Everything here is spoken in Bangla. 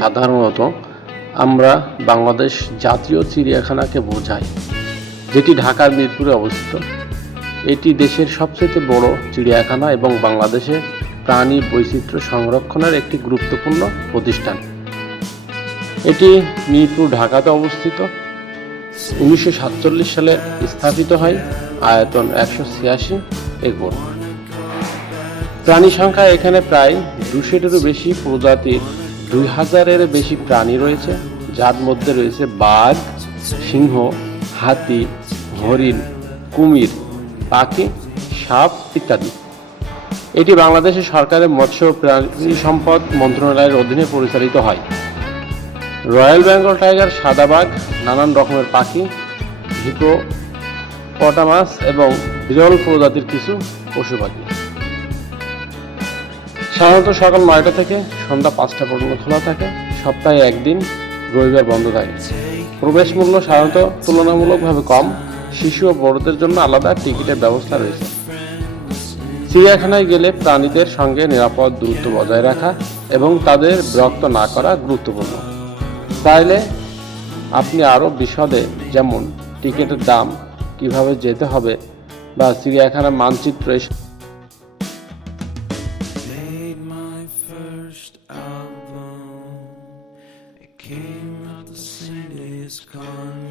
সাধারণত আমরা বাংলাদেশ জাতীয় চিড়িয়াখানাকে বোঝাই, যেটি ঢাকার মিরপুরে অবস্থিত। এটি দেশের সবচেয়ে বড় চিড়িয়াখানা এবং বাংলাদেশে প্রাণী বৈচিত্র্য সংরক্ষণের একটি গুরুত্বপূর্ণ প্রতিষ্ঠান। এটি মিরপুর, ঢাকাতে অবস্থিত। 1947 সালে স্থাপিত হয়। আয়তন 186 একর। প্রাণী সংখ্যা এখানে প্রায় 200-এরও বেশি প্রজাতির 2000-এর বেশি প্রাণী রয়েছে, যার মধ্যে রয়েছে বাঘ, সিংহ, হাতি, হরিণ, কুমির, পাখি, সাপ ইত্যাদি। এটি বাংলাদেশের সরকারের মৎস্য ও প্রাণী সম্পদ মন্ত্রণালয়ের অধীনে পরিচালিত হয়। রয়্যাল বেঙ্গল টাইগার, সাদা বাঘ, নানান রকমের পাখি, হিপোপটামাস এবং বিরল প্রজাতির কিছু পশু পাখি। সাধারণত সকাল 9টা থেকে সন্ধ্যা 5টা পর্যন্ত খোলা থাকে। সপ্তাহে একদিন, রবিবার বন্ধ থাকে। প্রবেশ মূল্য সাধারণত তুলনামূলকভাবে কম। শিশু ও বড়দের জন্য আলাদা টিকিটের ব্যবস্থা রয়েছে। চিড়িয়াখানায় গেলে প্রাণীদের সঙ্গে নিরাপদ দূরত্ব বজায় রাখা এবং তাদের বিরক্ত না করা গুরুত্বপূর্ণ। চাইলে আপনি আরও বিশদে, যেমন টিকিটের দাম, কিভাবে যেতে হবে বা চিড়িয়াখানার মানচিত্র Made my first album. It came out the same day as Kanye.